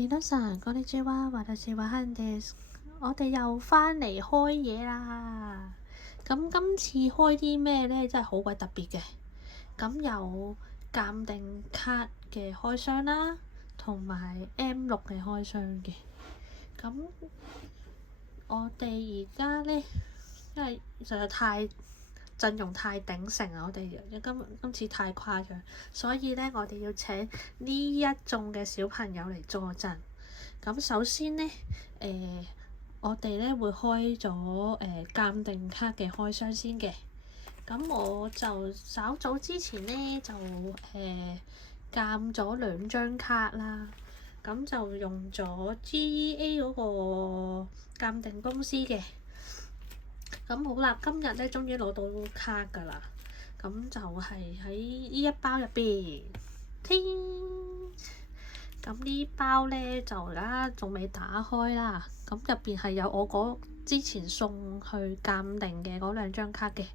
皆さんこんにちは，私はハンです。我哋又返嚟開嘢啦。咁今次開啲咩呢？真係好鬼特別嘅。咁有鑑定卡嘅開箱啦，同埋 M6嘅開箱嘅。咁我哋而家呢，因為實在太陣容太鼎盛啊！我哋今次太誇張，所以呢，我哋要請呢一眾嘅小朋友嚟助陣。咁首先呢，我哋呢會開咗鑑定卡嘅開箱先嘅。咁我就稍早之前呢，就鑑咗2張卡啦。咁就用咗 GEA 嗰個鑑定公司嘅。咁好啦，今日咧終於攞到卡㗎啦。咁就係喺呢一包入邊，咁呢包咧就而家仲未打開啦。咁入邊係有我之前送去鑑定嘅嗰2張卡嘅。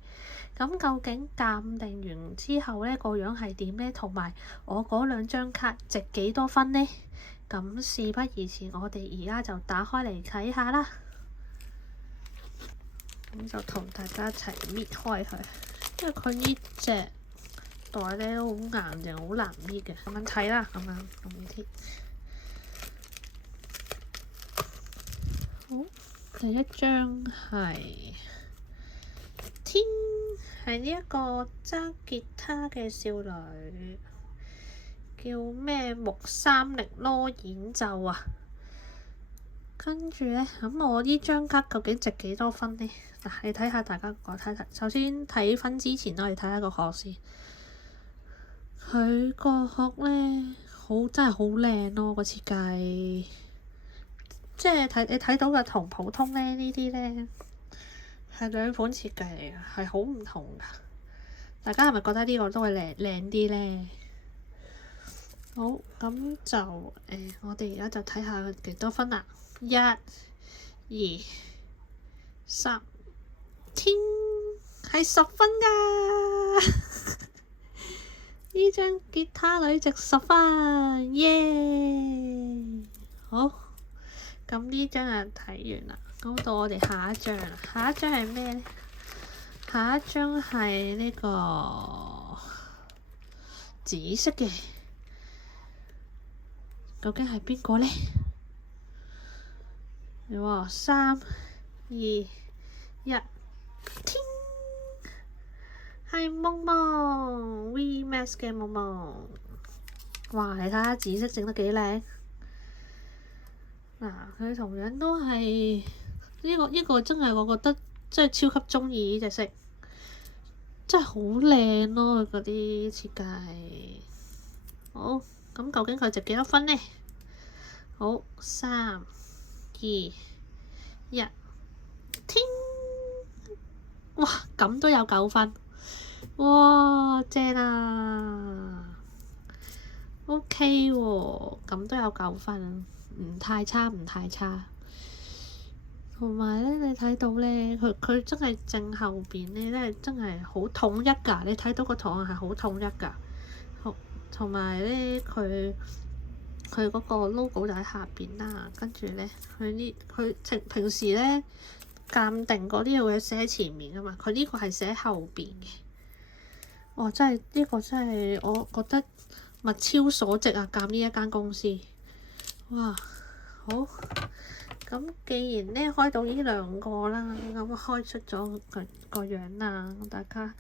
咁究竟鑑定完之後咧個樣係點咧？同埋我嗰2張卡值幾多分呢？咁事不宜遲，我哋而家就打開嚟睇下啦。咁就同大家一齊搣開佢，因為佢呢隻袋咧都好硬淨，好難搣嘅。咁樣睇啦，咁樣貼。好，第一張係係呢一個揸吉他嘅少女，叫咩木三力咯演奏啊！跟住呢，咁我呢張卡究竟值幾多分呢？嗱，你睇下大家睇睇。首先睇分之前，我哋睇下個殼先。佢個殼呢，真係好靚咯，個設計。即係你睇到嘅同普通呢啲呢，係2款設計嚟嘅，係好唔同㗎。大家係咪覺得呢個都係靚啲呢？好，咁就我哋而家就睇下佢幾多分啦。1、2、3，天係10分㗎！呢張吉他女值10分，耶！好，咁呢張就睇完啦。咁到我哋下一張啦。下一張係咩呢？下一張係呢個紫色嘅，究竟係邊個呢？哇！3、2、1，天係夢夢 VMAX 嘅夢夢。哇！你睇下紫色整得幾靚。嗱，佢同樣都係呢個真係我覺得真係超級中意呢隻色，真係好靚咯！佢嗰啲設計。好，咁究竟佢值幾多分呢？好，3、2、1，天！哇，咁都有9分，哇，正啊 ！OK 喎，咁都有9分，唔太差。同埋咧，你睇到咧，佢真係正後邊咧，真係好統一㗎。你睇到個圖案係好統一㗎。同埋咧，佢嗰個 logo 就喺下邊啦。跟住咧，佢平時咧鑑定嗰啲會寫喺前面㗎嘛。佢呢個係寫喺後邊嘅。哇！真係呢個真係我覺得物超所值啊！鑑呢一間公司。哇！好。咁既然咧開到呢2個啦，咁開出咗佢個樣啦，咁大家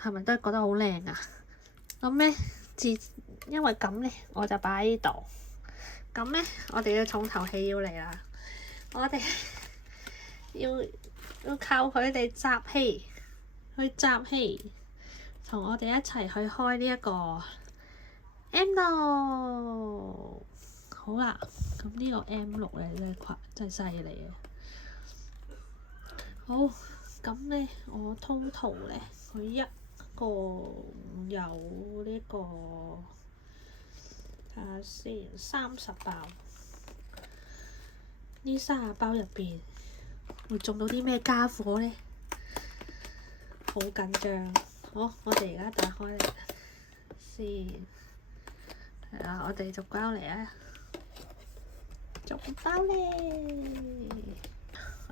係咪都係覺得好靚啊？咁咧因為咁咧，我就擺喺呢度。咁咧，我哋嘅重頭戲要嚟啦！我哋要靠佢哋集氣，同我哋一齊去開呢一個 M6。好啦，咁呢個 M6咧真係犀利啊！好，咁咧我 total 咧，佢一個有呢個睇下先，30包。呢30包入邊會中到啲咩家伙咧？好緊張！好，我哋而家打開嚟先，係啦，我哋逐包嚟啊！仲包咧。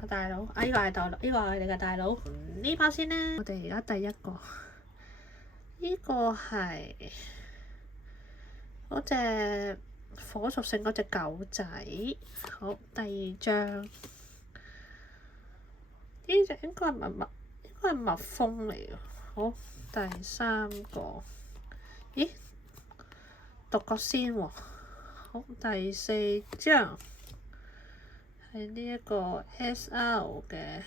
大佬，呢個係大佬，呢個係我哋嘅大佬。呢包先啦。我哋而家第一個，呢個係嗰隻火屬性嗰隻狗仔。好，第二張呢隻應該係蜜蜂嚟嘅。好，第三個，咦？獨角仙喎。好，第四張。係呢一個 SR 嘅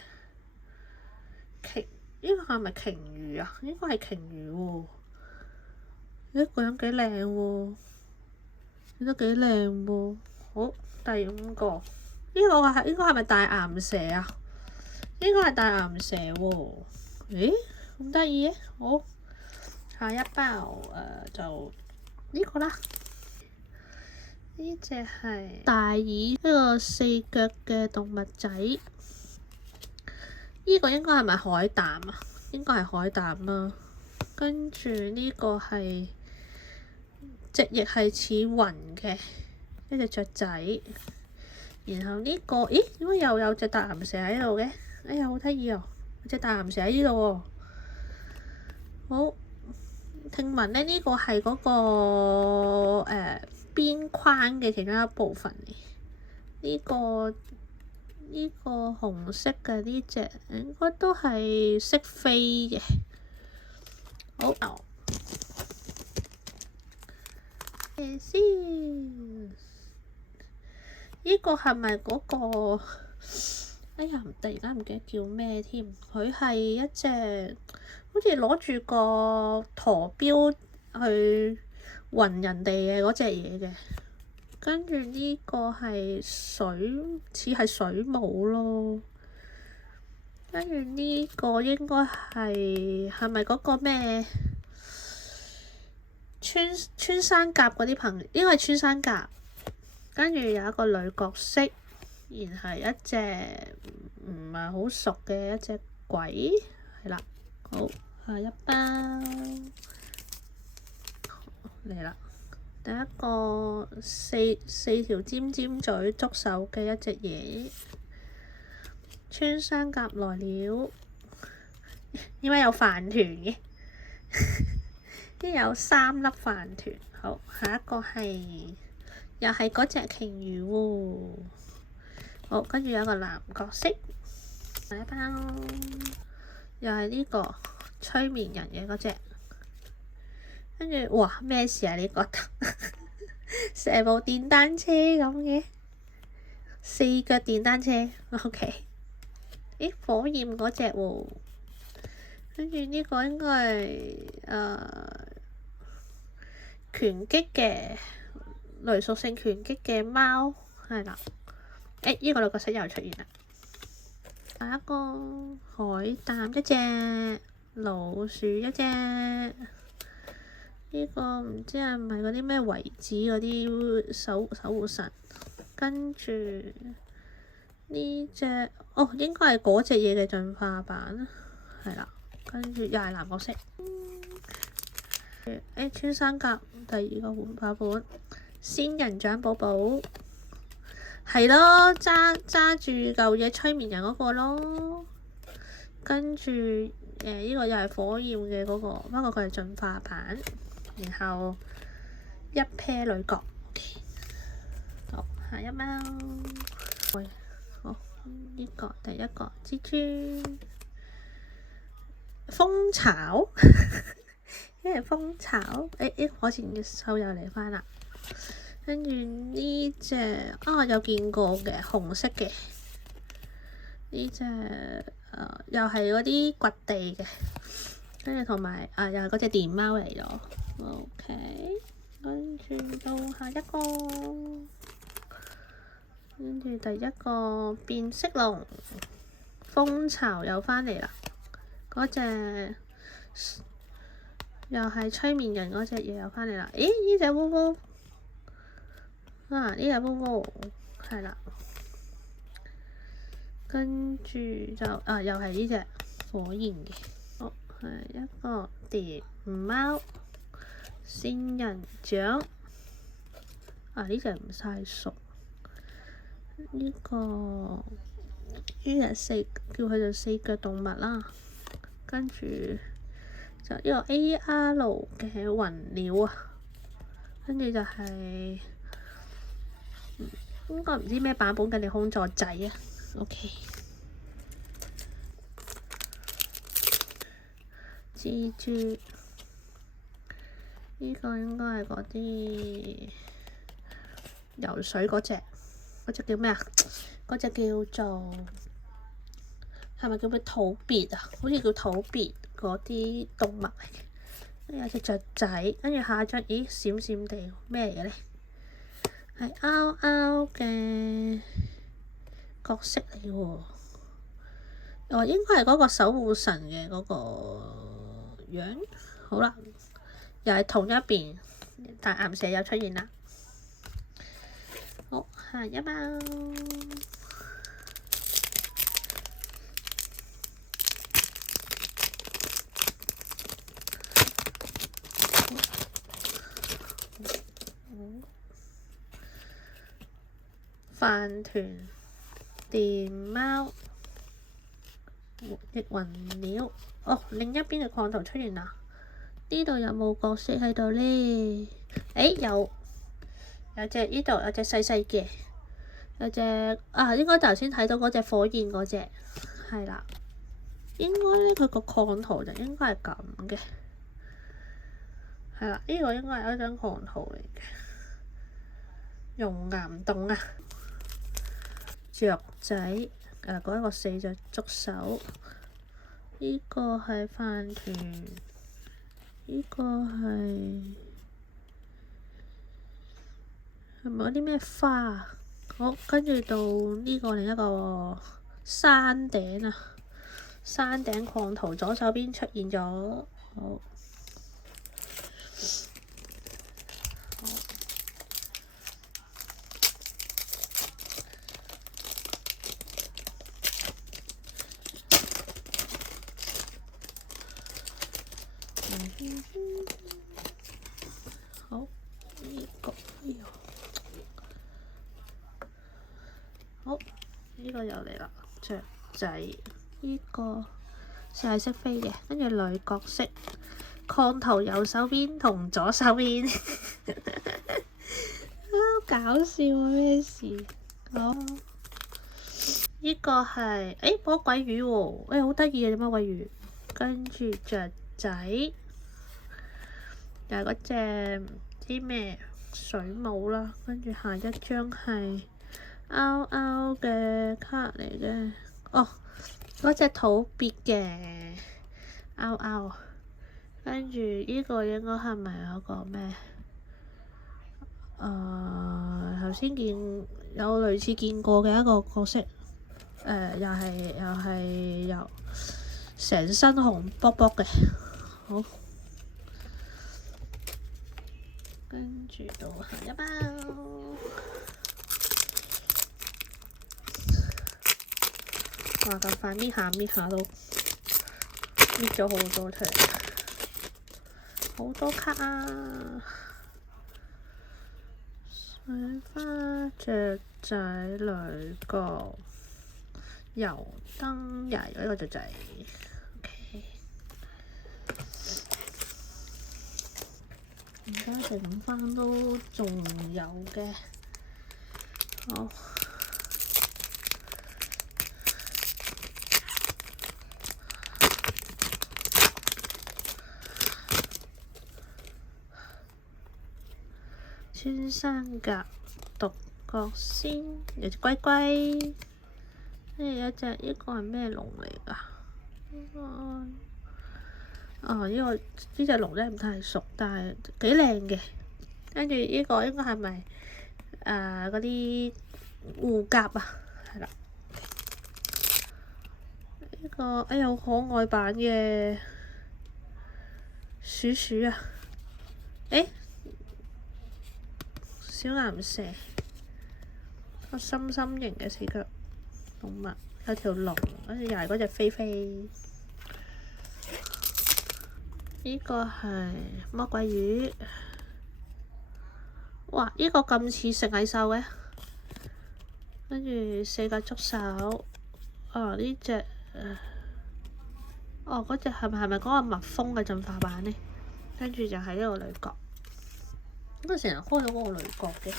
鯨，呢個係咪鯨魚啊？應該係鯨魚喎。呢個樣幾靚喎，呢都幾靚喎。好，第五個，呢個係應該係咪大岩蛇啊？應該係大岩蛇喎。咦，咁得意嘅。好，下一包就呢個啦。呢隻係大耳，一個四腳嘅動物仔。呢個應該係咪海膽啊？應該係海膽啊。跟住呢個係隻翼係似雲嘅一隻雀仔。然後呢個，咦？點解又有隻大岩蛇喺度嘅？哎呀，好得意哦！隻大岩蛇喺呢度喎。好，聽聞咧呢個係嗰個邊框嘅其中一部分嚟。呢個紅色嘅呢隻應該都係識飛嘅。好，睇先。呢個係咪嗰個？哎呀，突然間唔記得叫咩添。佢係一隻好似攞住個陀錶去暈人哋嘅嗰隻嘢嘅。跟住呢個係似係水母咯。跟住呢個應該係咪嗰個咩穿山甲嗰啲朋友？應該係穿山甲。跟住有一個女角色，然後一隻唔係好熟嘅一隻鬼，係啦。好，下一包嚟啦。第一個四條尖尖嘴觸手嘅一隻嘢，穿山甲來了。點解有飯團嘅？呢有3粒飯團。好，下一個係又係嗰隻鯨魚喎。好，跟住有個男角色。下一包又係呢個催眠人嘅嗰隻。跟住，哇！咩事啊？你覺得成部電單車咁嘅4腳電單車 ，OK？ 咦，火焰嗰隻喎。跟住呢個應該係拳擊嘅雷屬性拳擊嘅貓，係啦。呢個女角色又出現啦。下一個海膽一隻，老鼠一隻。呢個唔知係咪嗰啲咩遺址嗰啲守護神。跟住呢隻，應該係嗰隻嘢嘅進化版，係啦。跟住又係男角色。穿山甲第二個換化版，仙人掌寶寶，係咯，揸住嚿嘢催眠人嗰個咯。跟住呢個又係火焰嘅嗰個，不過佢係進化版。然後一 pair 女角。好，下一貓。好，呢個第一個蜘蛛。蜂巢，因為蜂巢。我前嘅手又嚟返啦。跟住呢隻有見過嘅紅色嘅呢隻又係嗰啲掘地嘅。跟住同埋又係嗰隻電貓嚟咗。OK， 跟住到下一個，跟住第一個變色龍，蜂巢又返嚟啦。嗰隻又係催眠人嗰隻嘢又返嚟啦。咦？呢隻烏烏呢隻烏烏係啦。跟住就又係呢隻火焰嘅。好，係一個電貓。仙人掌呢隻唔晒熟。呢個呢隻叫佢做四腳動物啦，跟住就呢個 AR 嘅雲鳥啊，跟住就係、應該唔知咩版本嘅逆空座仔啊。OK， 蜘蛛呢個應該係嗰啲游水嗰隻叫咩啊？嗰隻叫做係咪叫咩土鱉啊？好似叫土鱉嗰啲動物嚟嘅。跟住有隻雀仔，跟住下張咦閃閃地咩嚟嘅咧？係凹凹嘅角色嚟嘅喎。哦，應該係嗰個守護神嘅嗰個樣。好啦，又係同一邊，但岩蛇又出現啦。好，下一包。飯團、電貓、逆雲鳥。哦，另一邊嘅礦圖出現啦。呢度有冇角色喺度呢？有隻呢度有隻細細嘅，有隻應該頭先睇到嗰隻火焰嗰隻係啦。應該咧佢個礦圖就應該係咁嘅，係啦。呢個應該係一張礦圖嚟嘅，熔岩洞啊！雀仔嗰一個四隻觸手，呢個係飯團，呢個係咪有啲咩花啊？好，跟住到呢個另一個山頂啊，山頂礦圖左手邊出現咗，好。好，呢個好，呢個又嚟啦，雀仔，呢個係識飛嘅，跟住女角色，礦圖右手邊同左手邊，搞笑啊！咩事？好，呢個係魔鬼魚喎，好得意啊！隻魔鬼魚，跟住雀仔，又係嗰隻唔知咩水母啦，跟住下一張係凹凹嘅卡嚟嘅，嗰隻土鱉嘅凹凹，跟住呢個應該係咪有個咩？頭先有類似見過嘅一個角色，又係由成身紅卜卜嘅，好。跟住到下一包，哇！咁快搣下都搣咗好多出嚟，好多卡啊！水花、雀仔、女角、油燈曳呢個雀仔。OK，而家剩翻都仲有嘅，好。穿山甲、獨角仙，有隻龜龜，跟住有隻呢個係咩龍嚟㗎？呢隻龍咧唔太熟，但係幾靚嘅。跟住呢個應該係咪嗰啲護甲啊？係啦，呢個好可愛版嘅鼠鼠啊！小岩蛇，個心心形嘅四腳動物，有條龍，跟住又係嗰隻飛飛。呢個係魔鬼魚，哇！呢個咁似食蟻獸嘅，跟住4個觸手。呢隻嗰隻係咪嗰個蜜蜂嘅進化版呢？跟住就係呢個女角。咁佢成日開到嗰個女角嘅。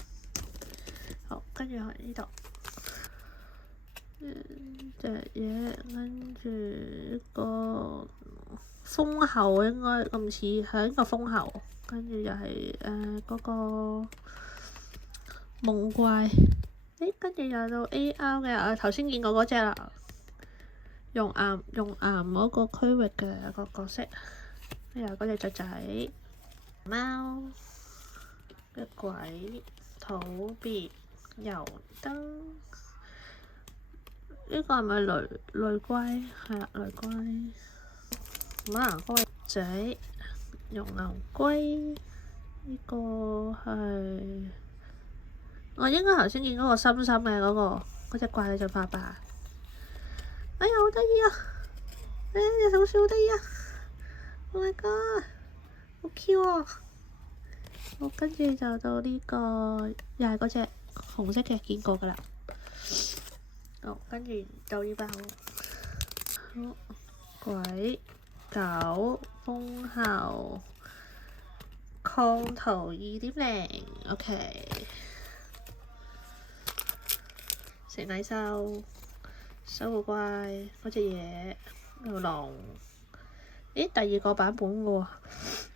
好，跟住喺呢度。隻嘢，跟住一個蜂后，應該咁似係一個蜂后，跟住就係嗰個夢怪。跟住又到 AR 嘅，頭先見過嗰隻啦，熔岩嗰個區域嘅個角色，又嗰隻雀仔、貓、嘅鬼、土鱉、油燈。呢個係咪雷龜？係啊，雷龜。馬開仔、熔牛龜。呢個係我應該頭先見嗰個深深嘅嗰隻怪嘅進化版。哎呀，好得意啊！隻手好得意啊 ！Oh my god， 好 Q 啊！好，跟住就到呢個，又係嗰隻紅色嘅，見過㗎啦。好，跟住到呢包。好，鬼、狗、蜂后、抗圖 2.0，OK。食奶獸、守護怪嗰隻嘢，條龍。第二個版本嘅喎，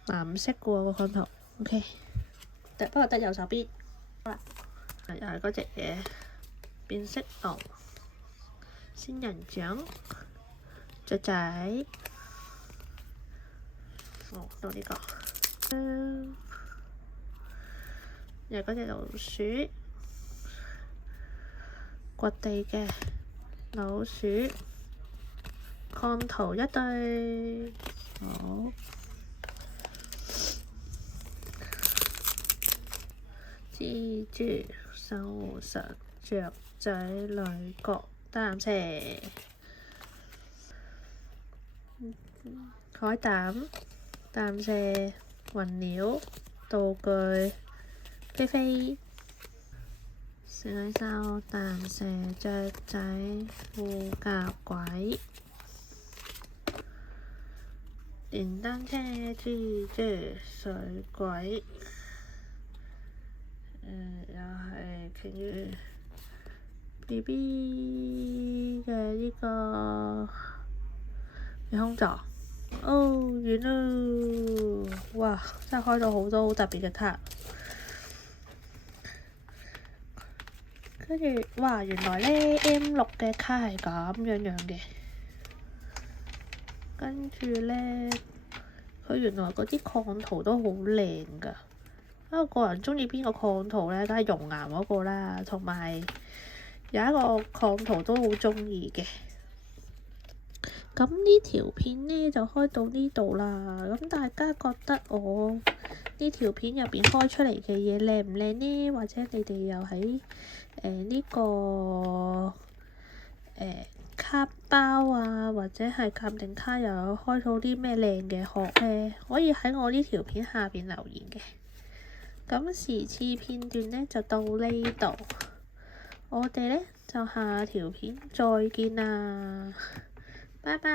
藍色嘅喎個抗圖，OK。不過得右手邊。好啦，又係嗰隻嘢，變色龍。仙人掌、雀仔，到呢個，又係嗰隻老鼠，掘地嘅老鼠，抗圖一對，好，蜘蛛、守護神、雀仔、女角。擔蛇、海膽、擔蛇、雲鳥、道具、飛飛、食奶獸、擔蛇、雀仔、護甲鬼、電單車、蜘蛛、水鬼，又係鯨魚。BB 嘅呢個逆空座，完咯！哇，真係開到好多好特別嘅卡。跟住，哇，原來呢 M6 嘅卡係咁樣嘅。跟住呢，佢原來嗰啲抗圖都好靚㗎。我個人鍾意邊個抗圖呢？梗係熔岩嗰個啦，同埋有一個抗圖都好鍾意嘅。咁呢條片呢就開到呢度啦。咁大家覺得我呢條片入邊開出嚟嘅嘢靚唔靚呢？或者你哋又喺呢個卡包啊，或者係鑑定卡又有開到啲咩靚嘅殼呢？可以喺我呢條片下邊留言嘅。咁時次片段呢就到呢度，我哋呢就下條片再見啦，拜拜。